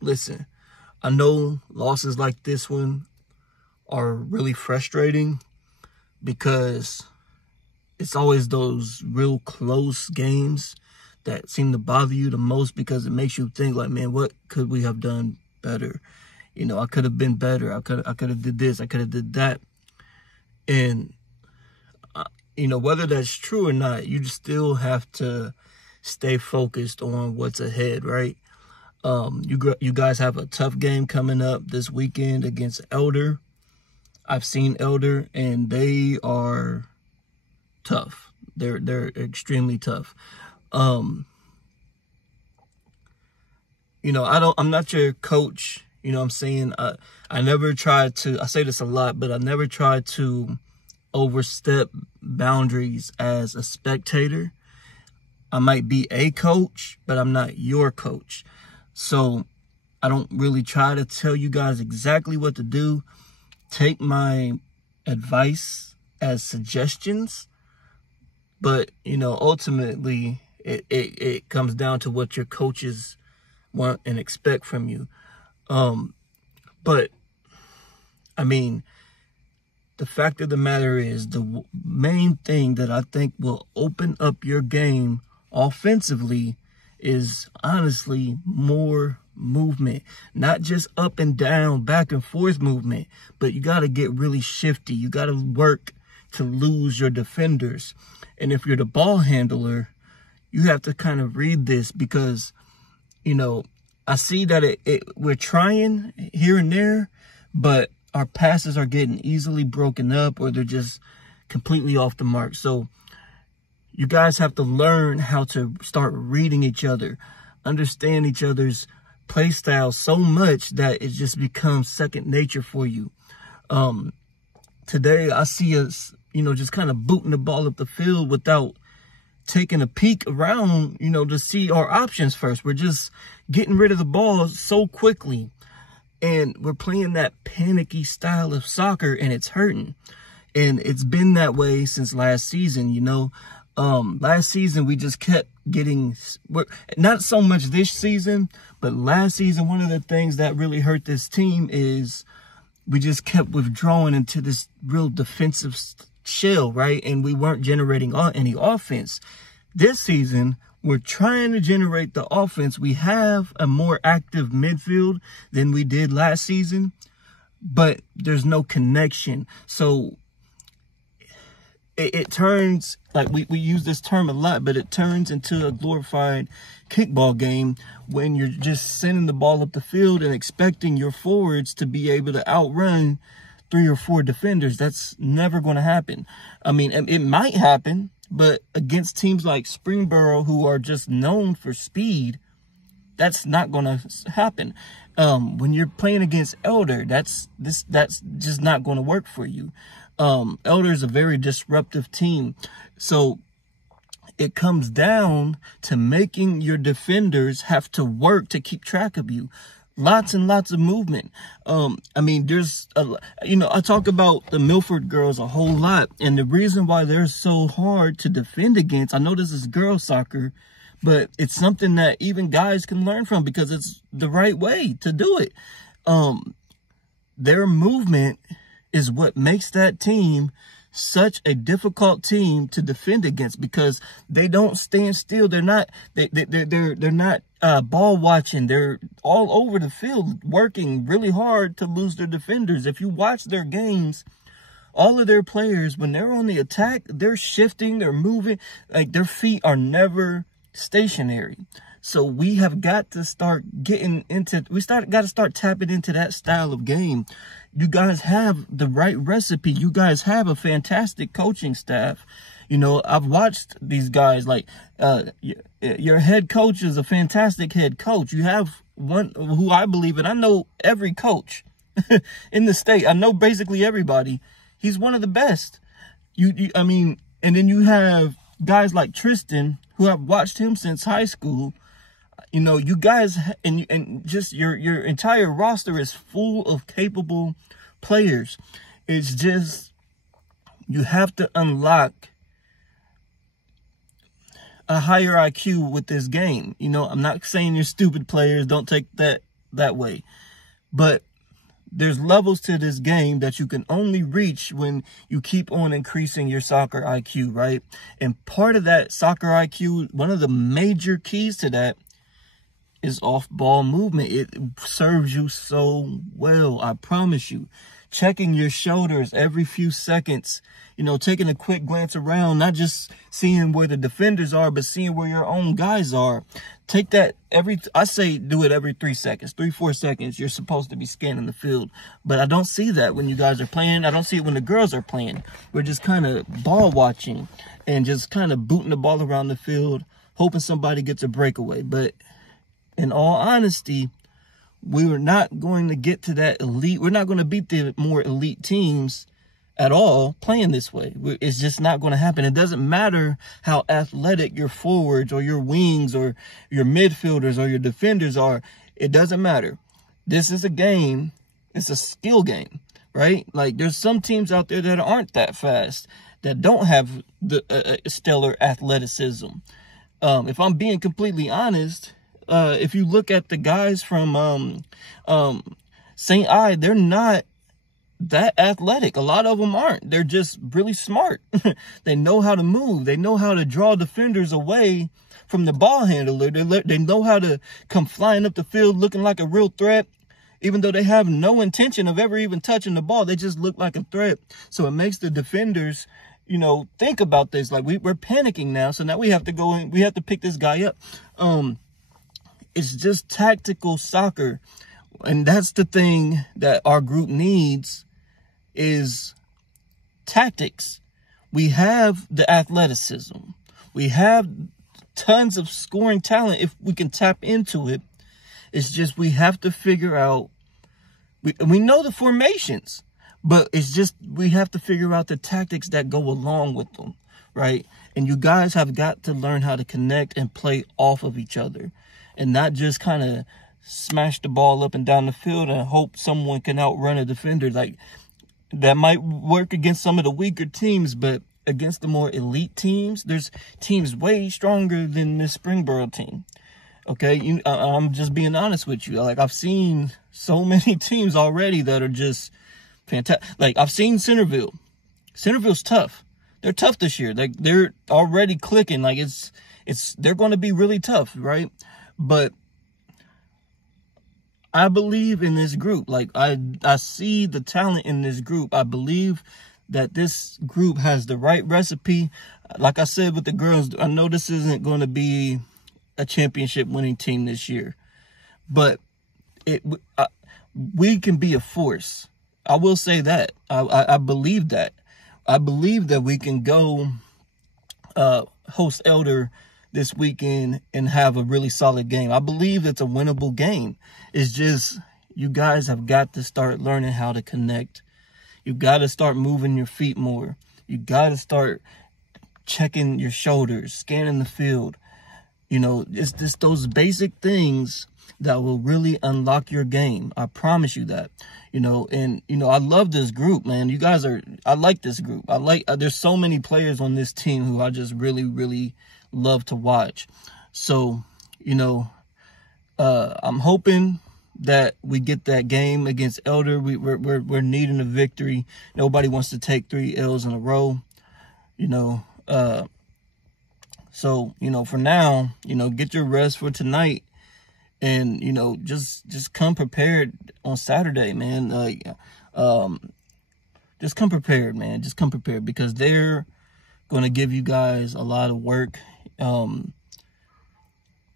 listen, I know losses like this one are really frustrating because it's always those real close games that seem to bother you the most because it makes you think like, man, what could we have done better? You know, I could have been better. I could have did this. I could have did that. And, you know, whether that's true or not, you still have to stay focused on what's ahead, right? You guys have a tough game coming up this weekend against Elder. I've seen Elder, and they are tough. They're extremely tough. You know, I'm not your coach. You know what I'm saying? I never tried to, I say this a lot, but I never tried to overstep boundaries as a spectator. I might be a coach, but I'm not your coach. So I don't really try to tell you guys exactly what to do. Take my advice as suggestions. But, you know, ultimately, it comes down to what your coaches want and expect from you. But, I mean, the fact of the matter is the main thing that I think will open up your game offensively is honestly more movement. Not just up and down, back and forth movement, but you got to get really shifty. You got to work to lose your defenders. And if you're the ball handler, you have to kind of read this because, you know, I see that we're trying here and there, but our passes are getting easily broken up or they're just completely off the mark. So you guys have to learn how to start reading each other, understand each other's play style so much that it just becomes second nature for you. Today, I see us, you know, just kind of booting the ball up the field without taking a peek around, you know, to see our options first. We're just getting rid of the ball so quickly. And we're playing that panicky style of soccer, and it's hurting. And it's been that way since last season, you know. Last season, we just kept getting, not so much this season, but last season, one of the things that really hurt this team is we just kept withdrawing into this real defensive shell, right? And we weren't generating any offense. This season, we're trying to generate the offense. We have a more active midfield than we did last season, but there's no connection. So it turns, like we use this term a lot, but it turns into a glorified kickball game when you're just sending the ball up the field and expecting your forwards to be able to outrun 3 or 4 defenders. That's never going to happen. I mean, it might happen, but against teams like Springboro, who are just known for speed, that's not going to happen. When you're playing against Elder, that's just not going to work for you. Elder is a very disruptive team. So it comes down to making your defenders have to work to keep track of you. Lots and lots of movement. I mean, there's, you know, I talk about the Milford girls a whole lot. And the reason why they're so hard to defend against, I know this is girls soccer, but it's something that even guys can learn from because it's the right way to do it. Their movement is what makes that team such a difficult team to defend against because they don't stand still. They're not ball watching. They're all over the field working really hard to lose their defenders. If you watch their games, all of their players, when they're on the attack, they're shifting, they're moving, like their feet are never stationary. So we have got to start getting into, got to start tapping into that style of game. You guys have the right recipe. You guys have a fantastic coaching staff. You know, I've watched these guys, like, your head coach is a fantastic head coach. You have one who I believe, and I know every coach in the state. I know basically everybody. He's one of the best. I mean, and then you have guys like Tristan, who I've watched him since high school. You know, you guys and just your entire roster is full of capable players. It's just you have to unlock a higher IQ with this game. You know, I'm not saying you're stupid players. Don't take that that way. But there's levels to this game that you can only reach when you keep on increasing your soccer IQ, right? And part of that soccer IQ, one of the major keys to that is off-ball movement. It serves you so well, I promise you. Checking your shoulders every few seconds, you know, taking a quick glance around, not just seeing where the defenders are, but seeing where your own guys are. Take that I say do it every 3 seconds, 3-4 seconds. You're supposed to be scanning the field. But I don't see that when you guys are playing. I don't see it when the girls are playing. We're just kind of ball watching and just kind of booting the ball around the field, hoping somebody gets a breakaway. But in all honesty, we were not going to get to that elite. We're not going to beat the more elite teams at all playing this way. It's just not going to happen. It doesn't matter how athletic your forwards or your wings or your midfielders or your defenders are. It doesn't matter. This is a game. It's a skill game, right? Like, there's some teams out there that aren't that fast, that don't have the stellar athleticism. If I'm being completely honest, if you look at the guys from St. I, they're not that athletic. A lot of them aren't. They're just really smart. They know how to move. They know how to draw defenders away from the ball handler. They know how to come flying up the field looking like a real threat, even though they have no intention of ever even touching the ball. They just look like a threat. So it makes the defenders, you know, think about this. Like, we're panicking now. So now we have to go in. We have to pick this guy up. It's just tactical soccer. And that's the thing that our group needs, is tactics. We have the athleticism. We have tons of scoring talent if we can tap into it. It's just we have to figure out, we know the formations, but it's just we have to figure out the tactics that go along with them, right? And you guys have got to learn how to connect and play off of each other, and not just kind of smash the ball up and down the field and hope someone can outrun a defender. Like, that might work against some of the weaker teams, but against the more elite teams, there's teams way stronger than this Springboro team. Okay, I'm just being honest with you. Like, I've seen so many teams already that are just fantastic. Like, I've seen Centerville. Centerville's tough. They're tough this year. Like, they're already clicking. Like, they're going to be really tough, right? But I believe in this group. Like, I see the talent in this group. I believe that this group has the right recipe. Like I said with the girls, I know this isn't going to be a championship winning team this year, but we can be a force. I will say that. I believe that. I believe that we can go host Elder this weekend and have a really solid game. I believe it's a winnable game. It's just, you guys have got to start learning how to connect. You got to start moving your feet more. You got to start checking your shoulders, scanning the field. You know, it's just those basic things that will really unlock your game. I promise you that. You know, and, you know, I love this group, man. You guys I like this group. There's so many players on this team who I just really, really love to watch. So, you know, I'm hoping that we get that game against Elder. We're needing a victory. Nobody wants to take 3 L's in a row, you know. So, you know, for now, you know, get your rest for tonight, and, you know, just come prepared on Saturday, man. Like, just come prepared, man. Just come prepared, because they're going to give you guys a lot of work.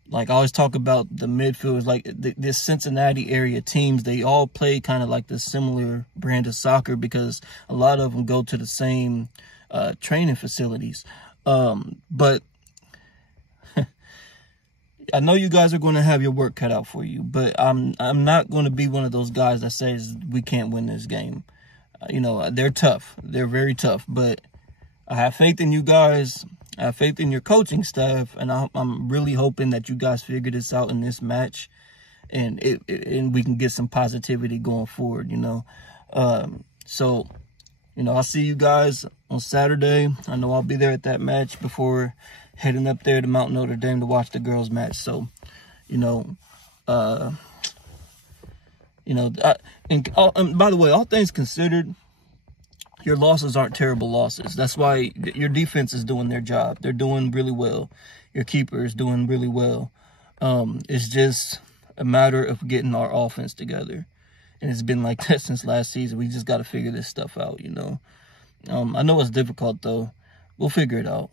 Like, I always talk about the midfielders, like this Cincinnati area teams, they all play kind of like the similar brand of soccer, because a lot of them go to the same training facilities. But I know you guys are going to have your work cut out for you, but I'm not going to be one of those guys that says we can't win this game. You know, they're tough. They're very tough, but I have faith in you guys. I have faith in your coaching staff, and I'm really hoping that you guys figure this out in this match, and we can get some positivity going forward, you know. So, you know, I'll see you guys on Saturday. I know I'll be there at that match before heading up there to Mount Notre Dame to watch the girls match. So, you know, You know, and by the way, all things considered, your losses aren't terrible losses. That's why your defense is doing their job. They're doing really well. Your keeper is doing really well. It's just a matter of getting our offense together. And it's been like that since last season. We just got to figure this stuff out, you know. I know it's difficult, though. We'll figure it out.